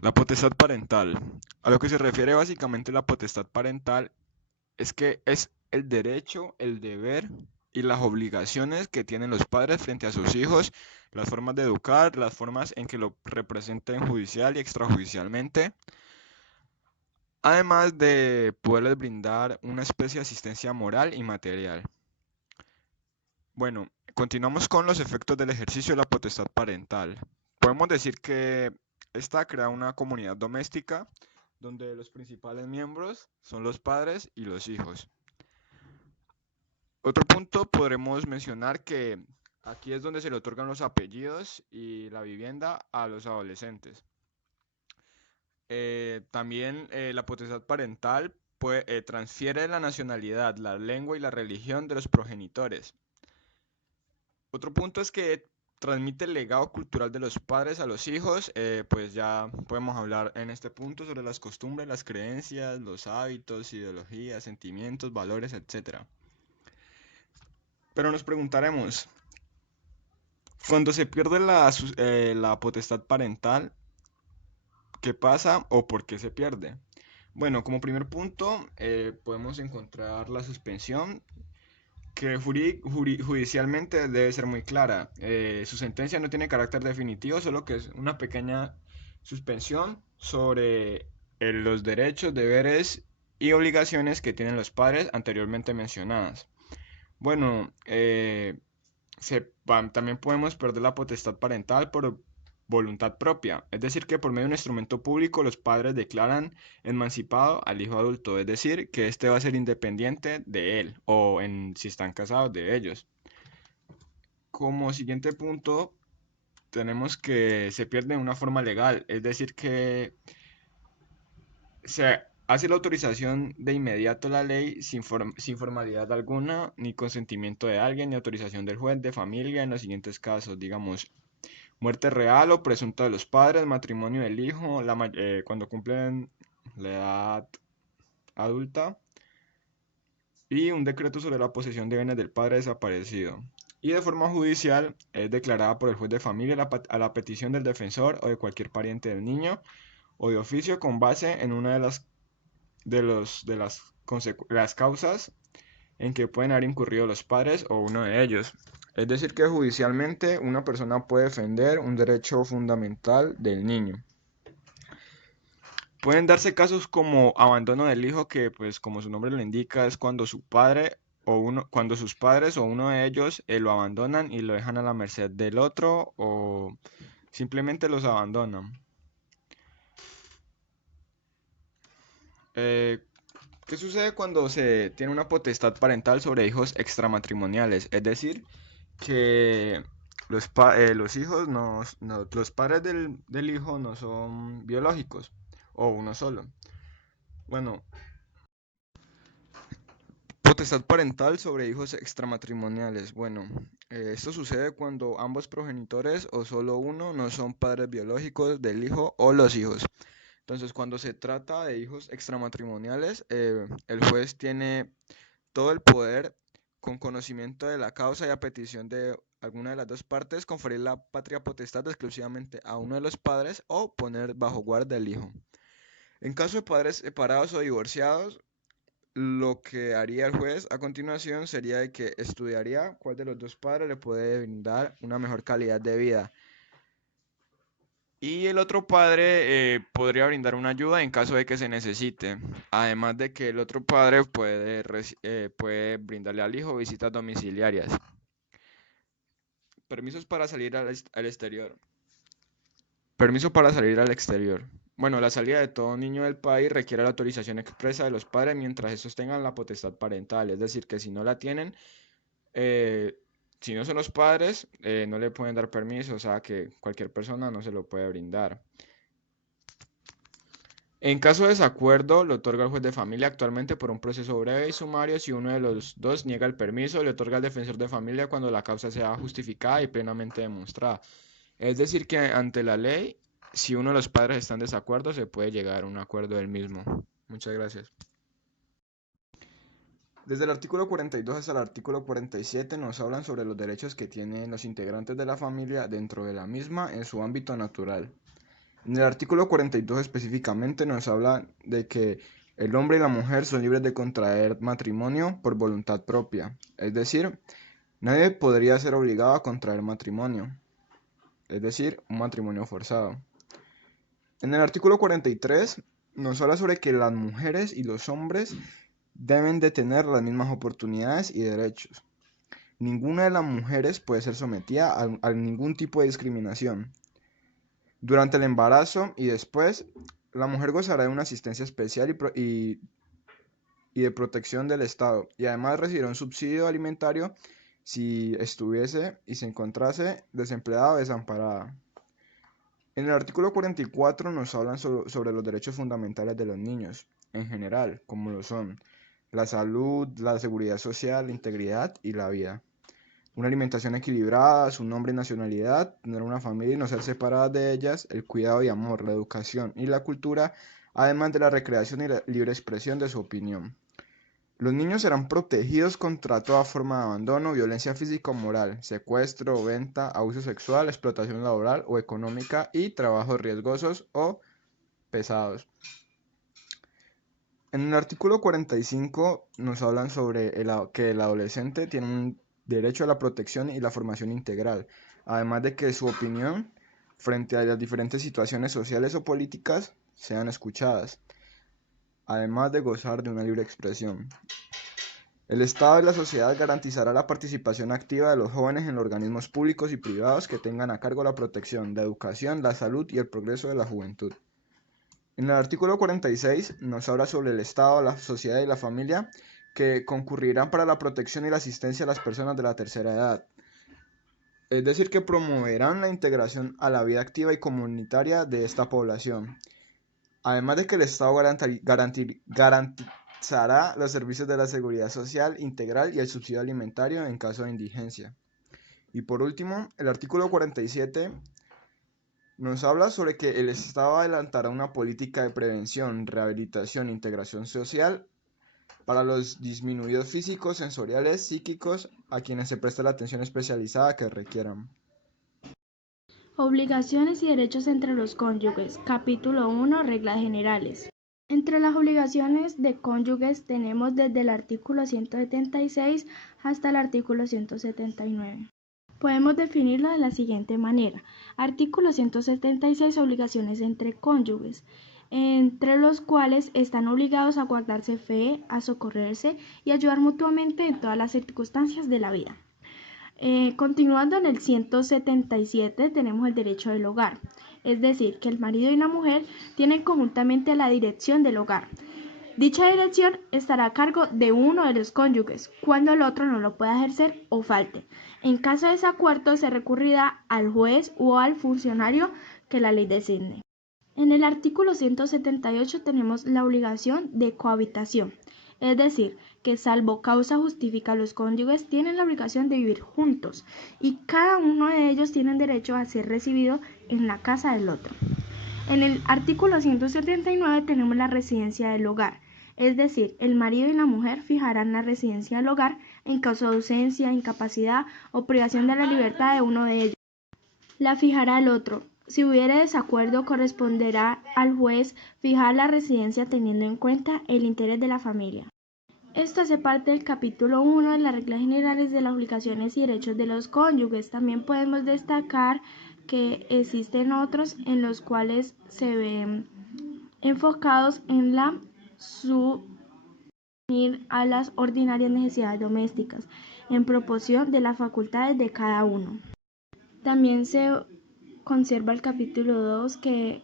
La potestad parental. A lo que se refiere básicamente la potestad parental es que es el derecho, el deber y las obligaciones que tienen los padres frente a sus hijos, las formas de educar, las formas en que lo representen judicial y extrajudicialmente, además de poderles brindar una especie de asistencia moral y material. Bueno, continuamos con los efectos del ejercicio de la potestad parental. Podemos decir que esta crea una comunidad doméstica donde los principales miembros son los padres y los hijos. Otro punto podremos mencionar que aquí es donde se le otorgan los apellidos y la vivienda a los adolescentes. También la potestad parental transfiere la nacionalidad, la lengua y la religión de los progenitores. Otro punto es que transmite el legado cultural de los padres a los hijos, pues ya podemos hablar en este punto sobre las costumbres, las creencias, los hábitos, ideologías, sentimientos, valores, etcétera. Pero nos preguntaremos, cuando se pierde la potestad parental, ¿qué pasa o por qué se pierde? Bueno, como primer punto, podemos encontrar la suspensión, que judicialmente debe ser muy clara. Su sentencia no tiene carácter definitivo, solo que es una pequeña suspensión sobre los derechos, deberes y obligaciones que tienen los padres anteriormente mencionadas. Bueno, también podemos perder la potestad parental por voluntad propia, es decir, que por medio de un instrumento público los padres declaran emancipado al hijo adulto, es decir, que éste va a ser independiente de él o si están casados de ellos. Como siguiente punto, tenemos que se pierde de una forma legal, es decir, que se hace la autorización de inmediato a la ley sin formalidad alguna, ni consentimiento de alguien, ni autorización del juez de familia en los siguientes casos, digamos, muerte real o presunta de los padres, matrimonio del hijo, cuando cumplen la edad adulta, y un decreto sobre la posesión de bienes del padre desaparecido. Y de forma judicial es declarada por el juez de familia a la petición del defensor o de cualquier pariente del niño o de oficio con base en una las causas en que pueden haber incurrido los padres o uno de ellos. Es decir, que judicialmente una persona puede defender un derecho fundamental del niño. Pueden darse casos como abandono del hijo, que pues como su nombre lo indica, es cuando cuando sus padres o uno de ellos lo abandonan y lo dejan a la merced del otro o simplemente los abandonan. Eh, ¿Qué sucede cuando se tiene una potestad parental sobre hijos extramatrimoniales? Es decir, que los hijos los padres del hijo no son biológicos o uno solo. Bueno, potestad parental sobre hijos extramatrimoniales. Bueno, esto sucede cuando ambos progenitores o solo uno no son padres biológicos del hijo o los hijos. Entonces, cuando se trata de hijos extramatrimoniales, el juez tiene todo el poder, con conocimiento de la causa y a petición de alguna de las dos partes, conferir la patria potestad exclusivamente a uno de los padres o poner bajo guarda al hijo. En caso de padres separados o divorciados, lo que haría el juez a continuación sería de que estudiaría cuál de los dos padres le puede brindar una mejor calidad de vida. Y el otro padre podría brindar una ayuda en caso de que se necesite. Además de que el otro padre puede brindarle al hijo visitas domiciliarias. Permisos para salir al exterior. Permiso para salir al exterior. Bueno, la salida de todo niño del país requiere la autorización expresa de los padres mientras estos tengan la potestad parental. Es decir, que si no la tienen, eh, si no son los padres, no le pueden dar permiso. O sea, que cualquier persona no se lo puede brindar. En caso de desacuerdo, lo otorga el juez de familia actualmente por un proceso breve y sumario. Si uno de los dos niega el permiso, le otorga al defensor de familia cuando la causa sea justificada y plenamente demostrada. Es decir, que ante la ley, si uno de los padres está en desacuerdo, se puede llegar a un acuerdo del mismo. Muchas gracias. Desde el artículo 42 hasta el artículo 47 nos hablan sobre los derechos que tienen los integrantes de la familia dentro de la misma en su ámbito natural. En el artículo 42 específicamente nos habla de que el hombre y la mujer son libres de contraer matrimonio por voluntad propia, es decir, nadie podría ser obligado a contraer matrimonio, es decir, un matrimonio forzado. En el artículo 43 nos habla sobre que las mujeres y los hombres deben de tener las mismas oportunidades y derechos. Ninguna de las mujeres puede ser sometida a ningún tipo de discriminación. Durante el embarazo y después, la mujer gozará de una asistencia especial y de protección del Estado, y además recibirá un subsidio alimentario si estuviese y se encontrase desempleada o desamparada. En el artículo 44 nos hablan sobre los derechos fundamentales de los niños, en general, como lo son la salud, la seguridad social, la integridad y la vida. Una alimentación equilibrada, su nombre y nacionalidad, tener una familia y no ser separadas de ellas, el cuidado y amor, la educación y la cultura, además de la recreación y la libre expresión de su opinión. Los niños serán protegidos contra toda forma de abandono, violencia física o moral, secuestro, venta, abuso sexual, explotación laboral o económica y trabajos riesgosos o pesados. En el artículo 45 nos hablan sobre que el adolescente tiene un derecho a la protección y la formación integral, además de que su opinión frente a las diferentes situaciones sociales o políticas sean escuchadas, además de gozar de una libre expresión. El Estado y la sociedad garantizará la participación activa de los jóvenes en los organismos públicos y privados que tengan a cargo la protección, la educación, la salud y el progreso de la juventud. En el artículo 46 nos habla sobre el Estado, la sociedad y la familia que concurrirán para la protección y la asistencia a las personas de la tercera edad. Es decir, que promoverán la integración a la vida activa y comunitaria de esta población. Además de que el Estado garantizará los servicios de la seguridad social integral y el subsidio alimentario en caso de indigencia. Y por último, el artículo 47 nos habla sobre que el Estado adelantará una política de prevención, rehabilitación e integración social para los disminuidos físicos, sensoriales, psíquicos, a quienes se preste la atención especializada que requieran. Obligaciones y derechos entre los cónyuges. Capítulo 1. Reglas generales. Entre las obligaciones de cónyuges tenemos desde el artículo 176 hasta el artículo 179. Podemos definirlo de la siguiente manera. Artículo 176. Obligaciones entre cónyuges, entre los cuales están obligados a guardarse fe, a socorrerse y ayudar mutuamente en todas las circunstancias de la vida. Continuando en el 177 tenemos el derecho del hogar, es decir, que el marido y la mujer tienen conjuntamente la dirección del hogar. Dicha dirección estará a cargo de uno de los cónyuges cuando el otro no lo pueda ejercer o falte. En caso de desacuerdo se recurrirá al juez o al funcionario que la ley designe. En el artículo 178 tenemos la obligación de cohabitación, es decir, que salvo causa justifica los cónyuges tienen la obligación de vivir juntos y cada uno de ellos tiene derecho a ser recibido en la casa del otro. En el artículo 179 tenemos la residencia del hogar, es decir, el marido y la mujer fijarán la residencia del hogar en caso de ausencia, incapacidad o privación de la libertad de uno de ellos. La fijará el otro. Si hubiere desacuerdo, corresponderá al juez fijar la residencia teniendo en cuenta el interés de la familia. Esto hace parte del capítulo 1 de las reglas generales de las obligaciones y derechos de los cónyuges. También podemos destacar que existen otros en los cuales se ven enfocados en la suplir a las ordinarias necesidades domésticas en proporción de las facultades de cada uno. También se conserva el capítulo 2 que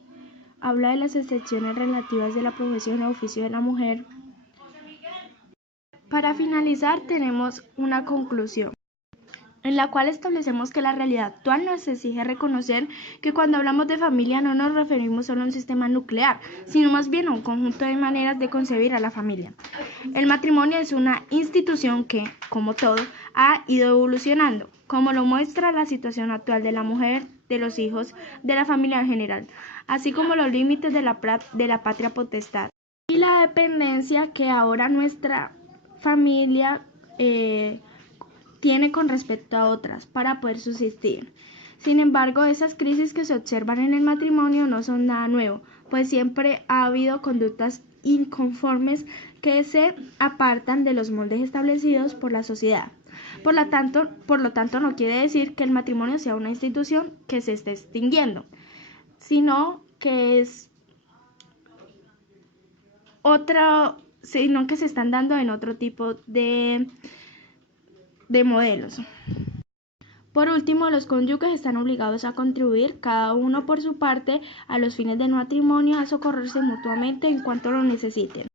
habla de las excepciones relativas de la profesión o oficio de la mujer. Para finalizar tenemos una conclusión en la cual establecemos que la realidad actual nos exige reconocer que cuando hablamos de familia no nos referimos solo a un sistema nuclear, sino más bien a un conjunto de maneras de concebir a la familia. El matrimonio es una institución que, como todo, ha ido evolucionando, como lo muestra la situación actual de la mujer, de los hijos, de la familia en general, así como los límites de la patria potestad y la dependencia que ahora nuestra familia tiene con respecto a otras para poder subsistir. Sin embargo, esas crisis que se observan en el matrimonio no son nada nuevo, pues siempre ha habido conductas inconformes que se apartan de los moldes establecidos por la sociedad. Por lo tanto, no quiere decir que el matrimonio sea una institución que se esté extinguiendo, sino que se están dando en otro tipo de modelos. Por último, los cónyuges están obligados a contribuir, cada uno por su parte, a los fines del matrimonio, a socorrerse mutuamente en cuanto lo necesiten.